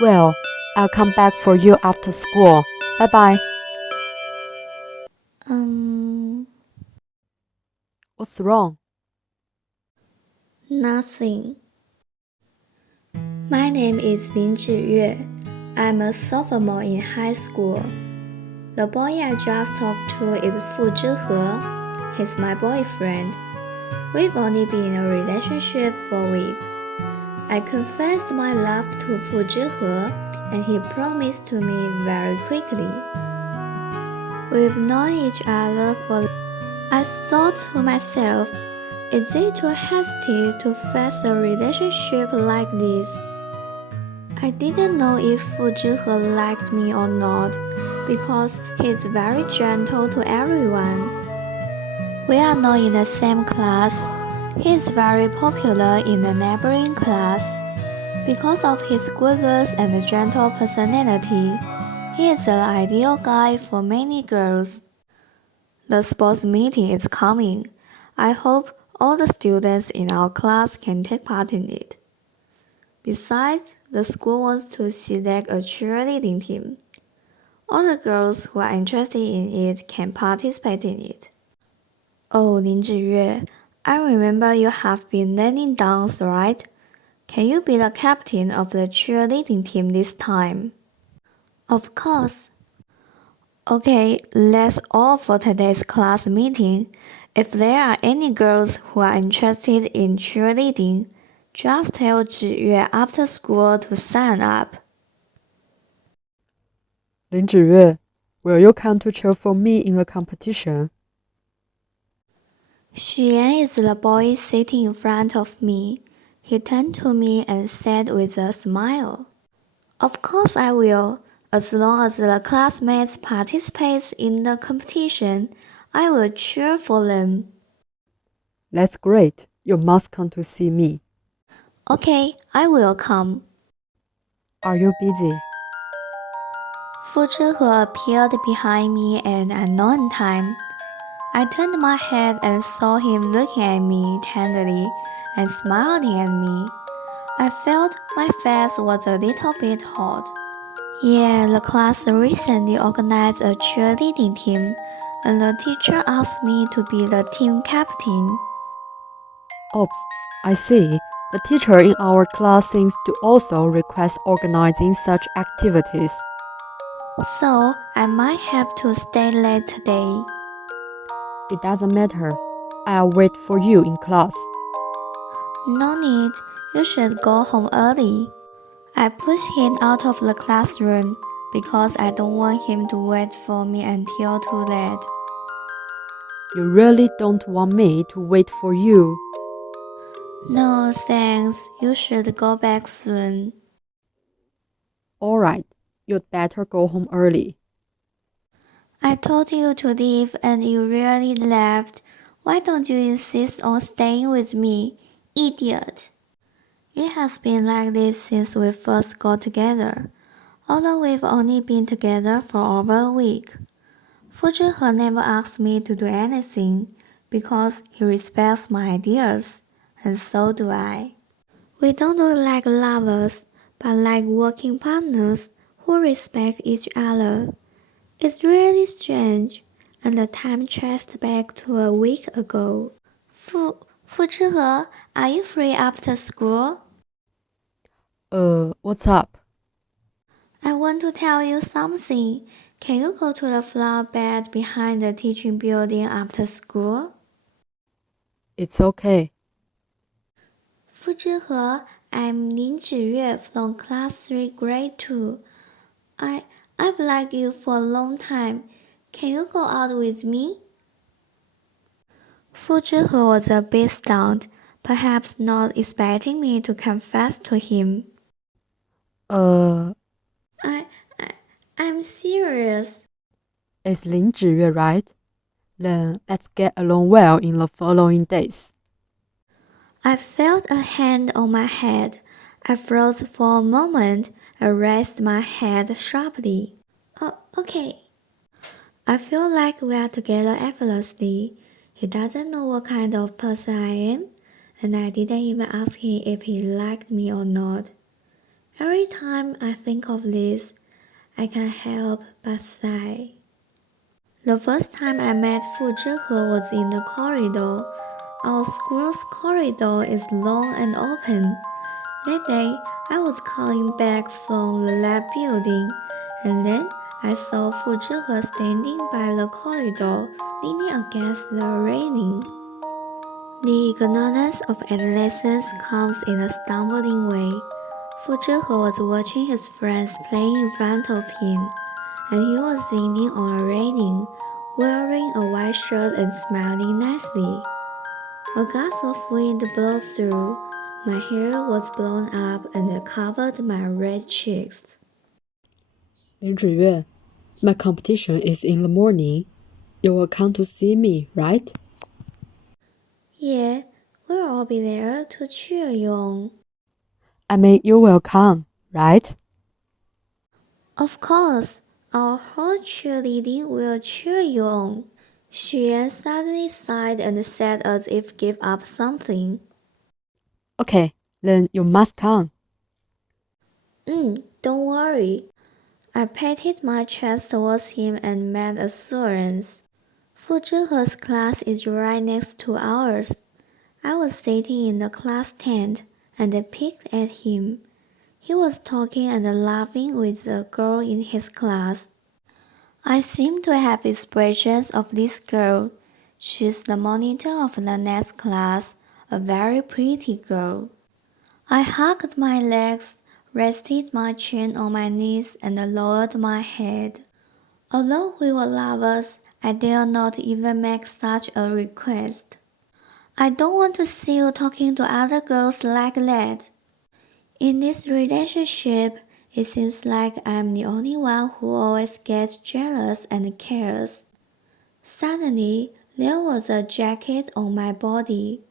Well, I'll come back for you after school. Bye bye. What's wrong? Nothing. My name is Lin Zhiyue. I'm a sophomore in high school. The boy I just talked to is Fu Zhihe. He's my boyfriend. We've only been in a relationship for a week. I confessed my love to Fu Zhihe, and he promised to me very quickly. We've known each other for. I thought to myself, is it too hasty to face a relationship like this? I didn't know if Fu Zhihe liked me or not, because he's very gentle to everyone. We are not in the same class. He is very popular in the neighboring class. Because of his good looks and gentle personality, he is the ideal guy for many girls. The sports meeting is coming. I hope all the students in our class can take part in it. Besides, the school wants to select a cheerleading team. All the girls who are interested in it can participate in it. Oh, Lin Zhiyue, I remember you have been learning dance, right? Can you be the captain of the cheerleading team this time? Of course. Okay, that's all for today's class meeting. If there are any girls who are interested in cheerleading, just tell Zhiyue after school to sign up. 林芷月, will you come to cheer for me in the competition? Xuan is the boy sitting in front of me. He turned to me and said with a smile, "Of course I will. As long as the classmates participate in the competition, I will cheer for them." That's great. You must come to see me. Okay, I will come. Are you busy? Fu Zhihe appeared behind me at an unknown time. I turned my head and saw him looking at me tenderly and smiling at me. I felt my face was a little bit hot. Yeah, the class recently organized a cheerleading team, and the teacher asked me to be the team captain. Oops, I see. The teacher in our class seems to also request organizing such activities. So, I might have to stay late today. It doesn't matter. I'll wait for you in class. No need, you should go home early. I pushed him out of the classroom because I don't want him to wait for me until too late. You really don't want me to wait for you? No, thanks. You should go back soon. Alright, you'd better go home early. I told you to leave and you really left. Why don't you insist on staying with me, idiot? It has been like this since we first got together, although we've only been together for over a week. Fu Zhihe never asked me to do anything because he respects my ideas, and so do I. We don't look like lovers, but like working partners who respect each other. It's really strange, and the time traced back to a week ago. Fu Zhihe, are you free after school? What's up? I want to tell you something. Can you go to the flower bed behind the teaching building after school? It's okay. Fu Zhihe, I'm Lin Zhiyue from class 3 grade 2. I've liked you for a long time. Can you go out with me? Fu Zhihe was a bit stunned, perhaps not expecting me to confess to him. I'm serious. It's Lin Zhiyue, right? Then let's get along well in the following days. I felt a hand on my head. I froze for a moment and raised my head sharply. Oh, okay. I feel like we are together effortlessly. He doesn't know what kind of person I am, and I didn't even ask him if he liked me or not. Every time I think of this, I can't help but sigh. The first time I met Fu Zhihe was in the corridor. Our school's corridor is long and open. That day, I was coming back from the lab building, and then I saw Fu Zhihe standing by the corridor, leaning against the railing. The ignorance of adolescence comes in a stumbling way. Fu Zhihe was watching his friends playing in front of him, and he was leaning on a railing, wearing a white shirt and smiling nicely. A gust of wind blew through. My hair was blown up and covered my red cheeks. 林芷月, my competition is in the morning. You will come to see me, right? Yeah, we'll all be there to cheer you on. I mean, you will come, right? Of course, our whole cheerleading will cheer you on. Xuan suddenly sighed and said as if give up something. Okay, then you must come. Don't worry. I patted my chest towards him and made assurance. Fu Zhihe's class is right next to ours. I was sitting in the class tent and I peeked at him. He was talking and laughing with a girl in his class. I seem to have expressions of this girl. She's the monitor of the next class, a very pretty girl. I hugged my legs, rested my chin on my knees, and lowered my head. Although we were lovers, I dare not even make such a request. I don't want to see you talking to other girls like that. In this relationship, it seems like I'm the only one who always gets jealous and cares. Suddenly, there was a jacket on my body.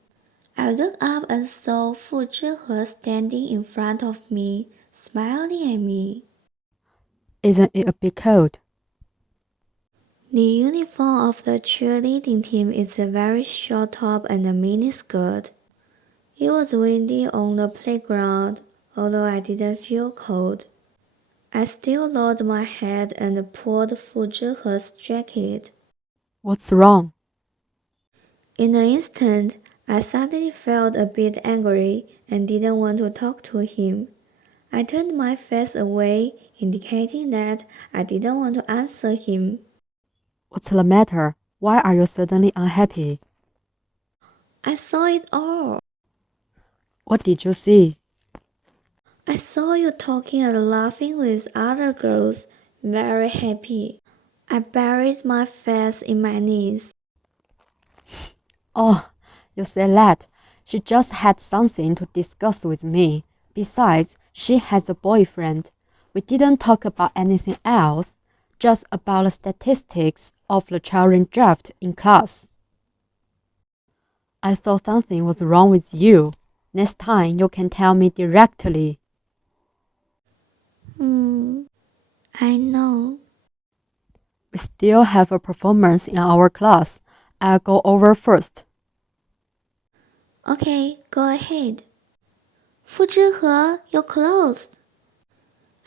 I looked up and saw Fu Zhihe standing in front of me, smiling at me. Isn't it a bit cold? The uniform of the cheerleading team is a very short top and a mini skirt. It was windy on the playground, although I didn't feel cold. I still lowered my head and pulled Fu Zhihe's jacket. What's wrong? In an instant, I suddenly felt a bit angry and didn't want to talk to him. I turned my face away, indicating that I didn't want to answer him. What's the matter? Why are you suddenly unhappy? I saw it all. What did you see? I saw you talking and laughing with other girls, very happy. I buried my face in my knees. Oh, you say that. She just had something to discuss with me. Besides, she has a boyfriend. We didn't talk about anything else, just about the statistics of the children draft in class. I thought something was wrong with you. Next time you can tell me directly. I know. We still have a performance in our class. I'll go over first. Okay, go ahead. Fu Zhihe, your clothes.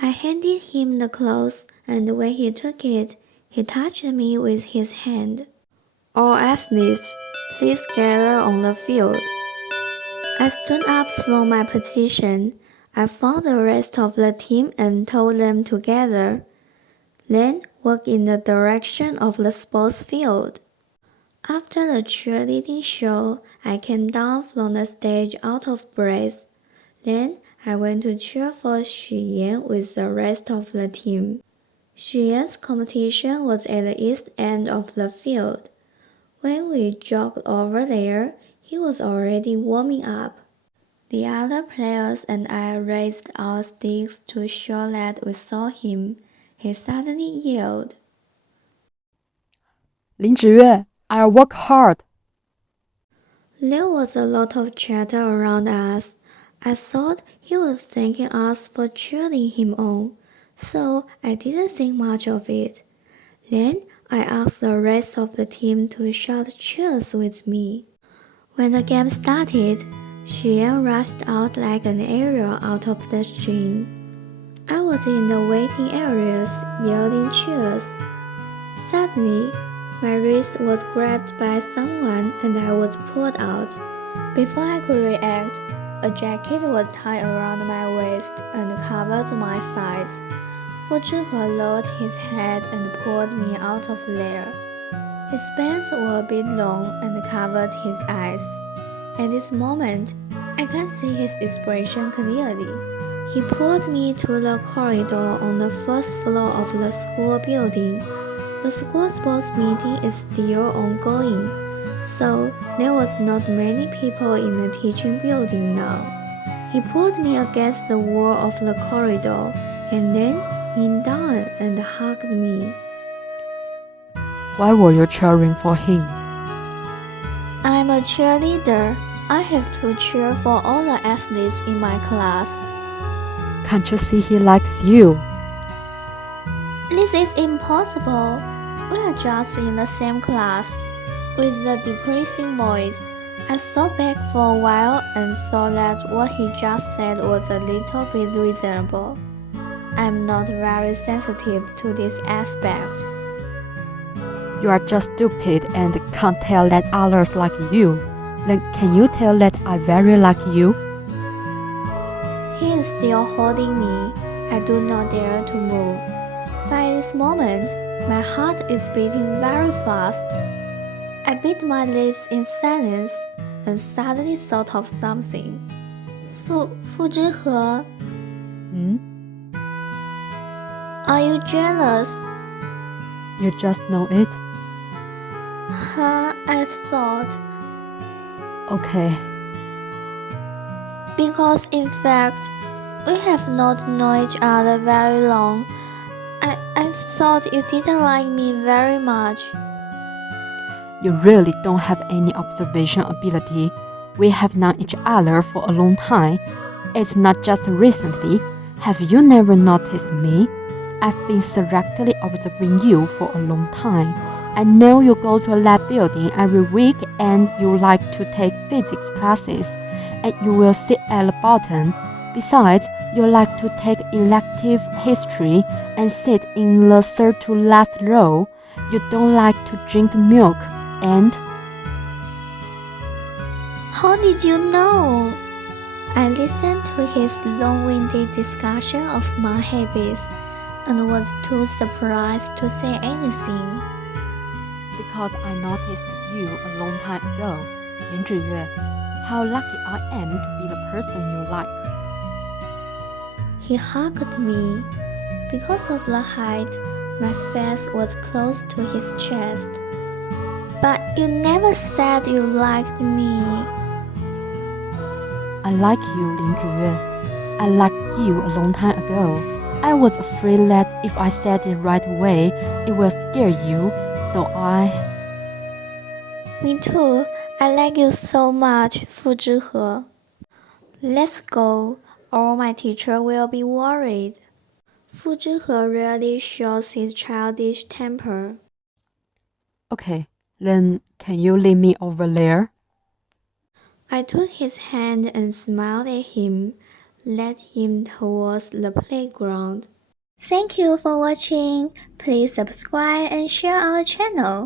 I handed him the clothes, and when he took it, he touched me with his hand. All athletes, please gather on the field. I stood up from my position. I found the rest of the team and told them to gather. Then walk in the direction of the sports field. After the cheerleading show, I came down from the stage out of breath. Then I went to cheer for Xuyan with the rest of the team. Xuyan's competition was at the east end of the field. When we jogged over there, he was already warming up. The other players and I raised our sticks to show that we saw him. He suddenly yelled, 林芷月, I'll work hard. There was a lot of chatter around us. I thought he was thanking us for cheering him on, so I didn't think much of it. Then I asked the rest of the team to shout cheers with me. When the game started, Xuan rushed out like an arrow out of the string. I was in the waiting areas yielding cheers. Suddenly, my wrist was grabbed by someone and I was pulled out. Before I could react, a jacket was tied around my waist and covered my sides. Fu Zhihe lowered his head and pulled me out of there. His pants were a bit long and covered his eyes. At this moment, I can see his expression clearly. He pulled me to the corridor on the first floor of the school building. The school sports meeting is still ongoing, so there was not many people in the teaching building now. He pulled me against the wall of the corridor and then leaned down and hugged me. Why were you cheering for him? I'm a cheerleader. I have to cheer for all the athletes in my class. Can't you see he likes you? This is impossible. We are just in the same class. With the decreasing voice, I thought back for a while and saw that what he just said was a little bit reasonable. I'm not very sensitive to this aspect. You are just stupid and can't tell that others like you. Then can you tell that I very like you? He is still holding me. I do not dare to move. By this moment, my heart is beating very fast. I bit my lips in silence and suddenly thought of something. Fu Zhihe, are you jealous? You just know it? I thought. Okay. Because in fact, we have not known each other very long. I thought you didn't like me very much. You really don't have any observation ability. We have known each other for a long time. It's not just recently. Have you never noticed me? I've been directly observing you for a long time. I know you go to a lab building every week and you like to take physics classes, and you will sit at the bottom. Besides, you like to take elective history and sit in the third to last row. You don't like to drink milk and... How did you know? I listened to his long-winded discussion of my habits and was too surprised to say anything. Because I noticed you a long time ago, Lin Zhiyue. How lucky I am to be the person you like. He hugged me. Because of the height, my face was close to his chest. But you never said you liked me. I like you, Lin Zhiyue. I liked you a long time ago. I was afraid that if I said it right away, it will scare you, so Me too. I like you so much, Fu Zhihe. Let's go, or my teacher will be worried. Fu Zhihe really shows his childish temper. Okay, then can you lead me over there? I took his hand and smiled at him, led him towards the playground. Thank you for watching. Please subscribe and share our channel.